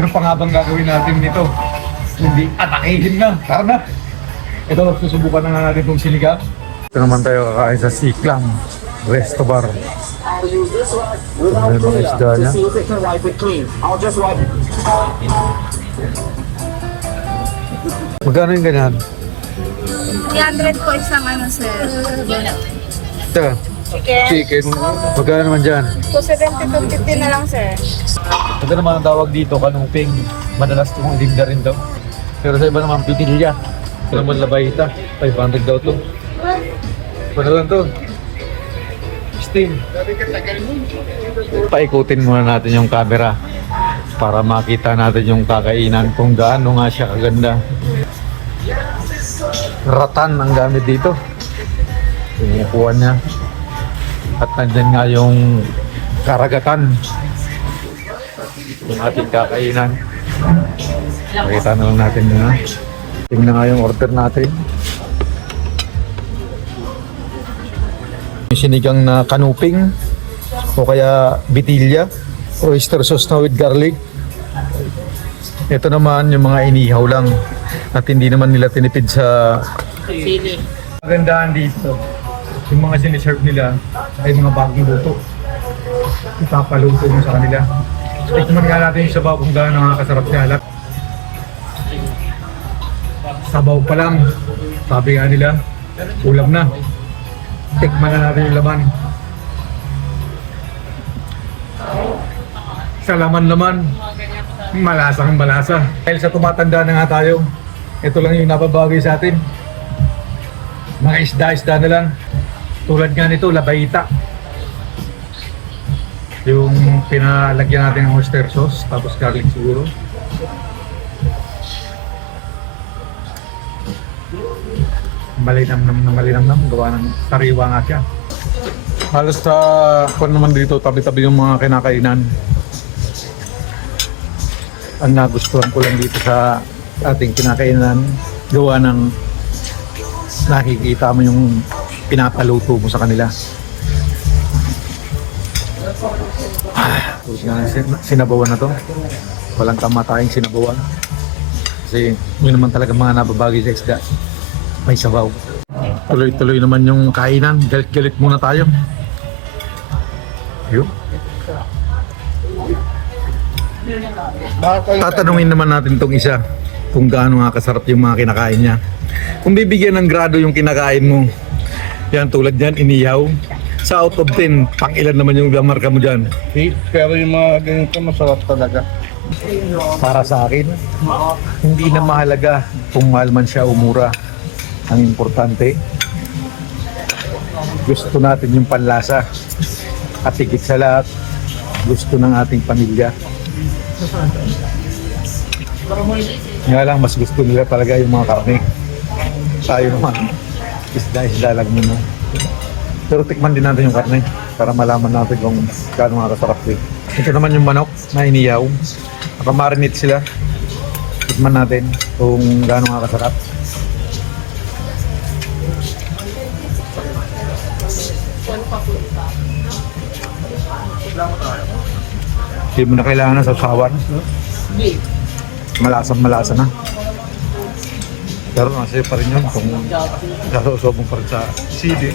Ano pa nga bang gagawin natin nito? Hindi atakihin na. Tara na. Ito, susubukan na nga natin itong sinigang. Ito naman tayo kakain sa Siklang Resto Bar. I'll use this one with Ano yung mga isda niya? to see if it can wipe it clean. I'll just wipe it. Magkano yung ganyan? 300 po isang ano, sir. Ito, Chicken. chicken. Magkano naman dyan? So, 70-50 na lang, sir. Ito naman ang tawag dito, kanuping. Madalas itong linda rin daw. Pero sa iba naman, pitilya. Ito naman labayita. 500 daw to. Ano lang to? Steam. Paikutin muna natin yung camera para makita natin yung kakainan kung gaano nga siya kaganda. Ratan ang gamit dito. Pinukuha niya. At nandyan nga yung karagatan. Yung ating kakainan. Pakita na lang natin yun, ha. Tingnan nga yung order natin. Yung sinigang na kanuping o kaya bitilya, oyster sauce na with garlic. Ito naman yung mga inihaw lang at hindi naman nila tinipid sa Sili. Magandaan dito, yung mga siniserve nila ay mga bagong luto. Ipapaluto mo sa kanila. Tikman nga natin yung sabaw kung gaano nakakasarap niya. Sabaw pa lang, sabi nga nila, ulam na. Tikman na natin yung laman. Sa laman naman, malasang malasa. Dahil sa tumatanda na nga tayo, ito lang yung napabagay sa atin. Mga isda-isda na lang. Tulad nga nito, labayita. Yung pinalagyan natin ng oyster sauce, tapos garlic siguro. Malinam, gawa ng sariwa nga siya. Halos sa kung naman dito, tabi-tabi yung mga kinakainan. Ang nagustuhan ko lang dito sa ating kinakainan, gawa ng nakikita mo yung pinapaluto mo sa kanila. Sinabawan na to. Walang kamatayang sinabawan. Kasi yun naman talaga mga nababagay sa isda. May sabaw. Tuloy-tuloy naman yung kainan. Galit-galit muna tayo. Yun. Tatanungin naman natin tong isa kung gaano nga kasarap yung mga kinakain niya. Kung bibigyan ng grado yung kinakain mo, yan tulad yan, iniyaw. Sa out of 10, pang ilan naman yung marka mo dyan? Pero yung mga ganito masarap talaga. Para sa akin, hindi na mahalaga kung mahal man siya o mura. Ang importante, gusto natin yung panlasa. At higit sa lahat, gusto ng ating pamilya. Nga lang, mas gusto nila talaga yung mga karne. Tayo naman, isda-isda lang muna. Pero tikman din natin yung karne para malaman natin kung gaano nga kasarap din. Ito naman yung manok na iniyaw. Nakamarinate sila. Tikman natin kung gaano nga kasarap. Hindi mo na kailangan ng sausawan. Malasa na. Pero nasa pa rin yun kung sasausaw mo pa rin sa sili.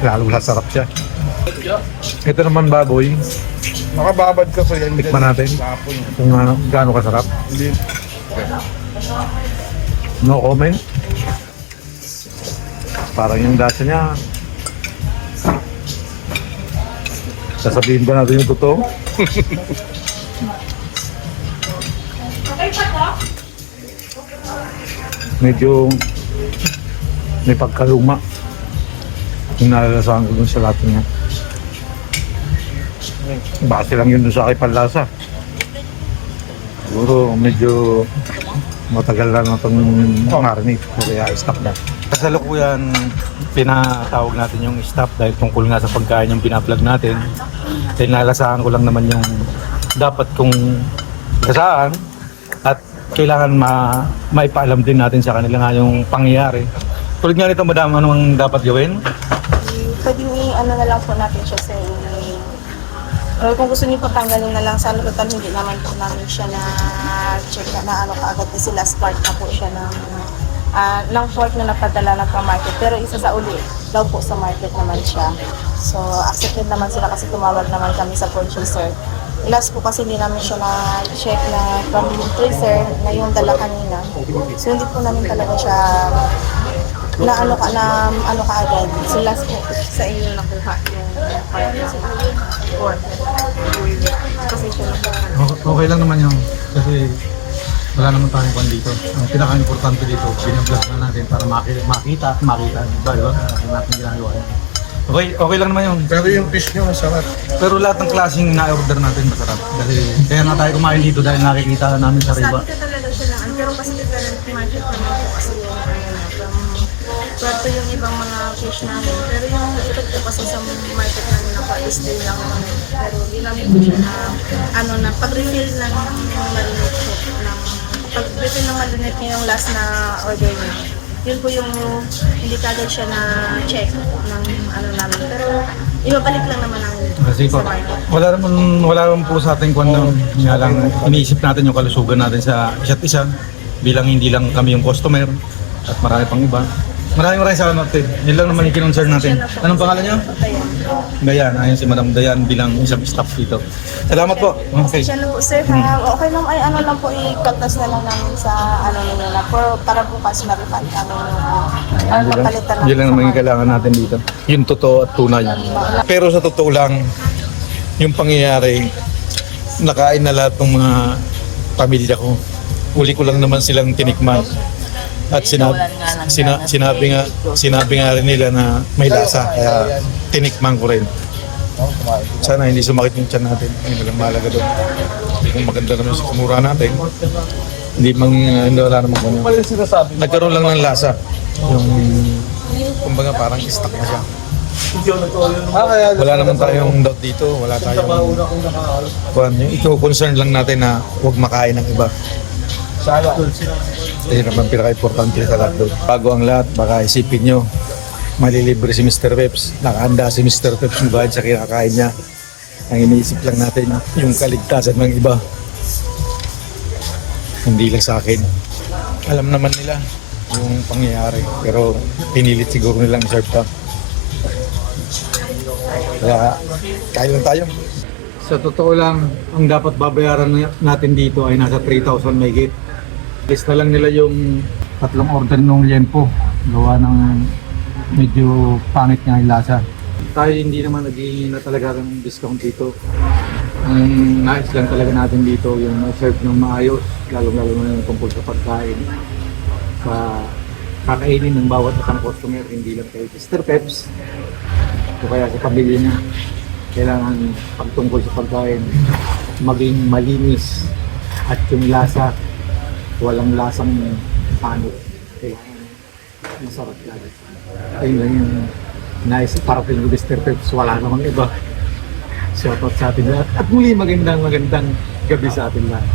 Lalo sarap siya. Ito naman baboy. Nakababad ka sa yan. Tikman natin kung gaano kasarap. Hindi. No comment. Parang yung lasa niya. Sasabihin ba natin yung totoo? Medyo may pagkaluma. Yung nalalasahan ko dun sa lahat niya. Base lang yun dun sa aking panlasa. Siguro medyo matagal lang itong marinate. Kaya stop na. Kasalukuyan, pinatawag natin yung stop dahil tungkol nga sa pagkain yung pina-vlog natin. Dahil nalasahan ko lang naman yung dapat kong lasaan at kailangan maipaalam din natin sa kanila nga yung pangyayari. Tulad nga nito, madam, anong dapat gawin? Pwedeng i-ano na lang po natin siya sa Or kung gusto niyo patanggalin na lang sa total, hindi naman po namin siya na check na ano kaagad kasi last part na po siya ng fork na napadala na pa market. Pero isa sa uli daw po sa market naman siya. So accepted naman sila kasi tumawag naman kami sa purchaser. Last po kasi hindi namin siya na-check na from tracer na yung dala kanina. So hindi po namin talaga siya na ano kaagad. So last po sa inyo nakuha yung part na fork. Kasi siya nakuha. Okay lang naman yun. Kasi wala naman tayong kwan dito. Ang pinaka-importante dito, binablog na natin para makita. Diba? Ang natin ginagawa yun. Okay lang naman yun. Pero yung fish nyo masarap. Pero lahat ng klaseng na-order natin masarap. Kasi kaya nga tayo kumain dito dahil nakikita namin sa riba. Sabi ka talaga siya lang, pero kasi different market naman po kasi yung Pwede yung ibang mga fish namin. Pero yung ito po kasi sa market namin naka-display lang naman. Pero ginamit ko siya na pag-refill ng marinate po. Pag-refill ng marinate niya yung last na order niya. Yun po yung hindi kagad siya na check ng namin. Pero ibabalik lang naman namin Kasi sa po, market. wala naman po sa ating kwan lang. Nga lang, iniisip natin yung kalusugan natin sa isa't isa. Bilang hindi lang kami yung customer at marami pang iba. Maraming salamat, Ted. Yun lang naman yung kinonsern natin. Anong pangalan niyo? Dayan. Ayun si Madam Dayan bilang isang staff dito. Salamat po. Okay. Siya lang po sir, okay lang ay lang po i-kaltas na lang namin sa nila na para bukas ma-refund kami papalitan Yun lang naman yung kailangan natin dito. Yung totoo at tunay. Pero sa totoo lang, yung pangyayari, nakain na lahat ng mga pamilya ko. Uli ko lang naman silang tinikman. At sinabi nga rin nila na may lasa, kaya tinikman ko rin. Sana hindi sumakit yung tiyan natin. Hindi lang mahalaga doon. Kung maganda naman sa kumura natin, hindi wala naman kung nagkaroon lang ng lasa. Yung, kumbaga parang stuck na siya. Wala naman tayong doubt dito, wala tayong ito concern lang natin na huwag makain ng iba. Yun naman pinaka-importante sa lahat doon. Bago ang lahat, baka isipin nyo, malilibre si Mr. Peps. Nakahanda si Mr. Peps ng bayad sa kinakain niya. Ang iniisip lang natin, yung kaligtasan ng iba. Hindi lang sa akin. Alam naman nila yung pangyayari, pero pinilit siguro nilang serve pa. Kaya, kain lang tayo. Sa totoo lang, ang dapat babayaran natin dito ay nasa 3,000 megit. Lista lang nila yung tatlong order ng liempo. Gawa ng medyo pangit nga yung lasa. Tayo hindi naman naghihingi na talaga ng discount dito. Ang nais lang talaga natin dito yung serve ng maayos, lalo-lalo na yung tungkol sa pagkain. Sa kakainin ng bawat isang customer, hindi lang kay Mr. Peps o kaya sa pamilya niya. Kailangan pagtungkol sa pagkain, maging malinis at yung lasa, walang lasang pangit. Kailangan masarap lagi. Ayun lang yung nice parating ng Mr. Peps, wala namang iba. Shoutout sa atin lahat. At muli magandang gabi sa atin lahat.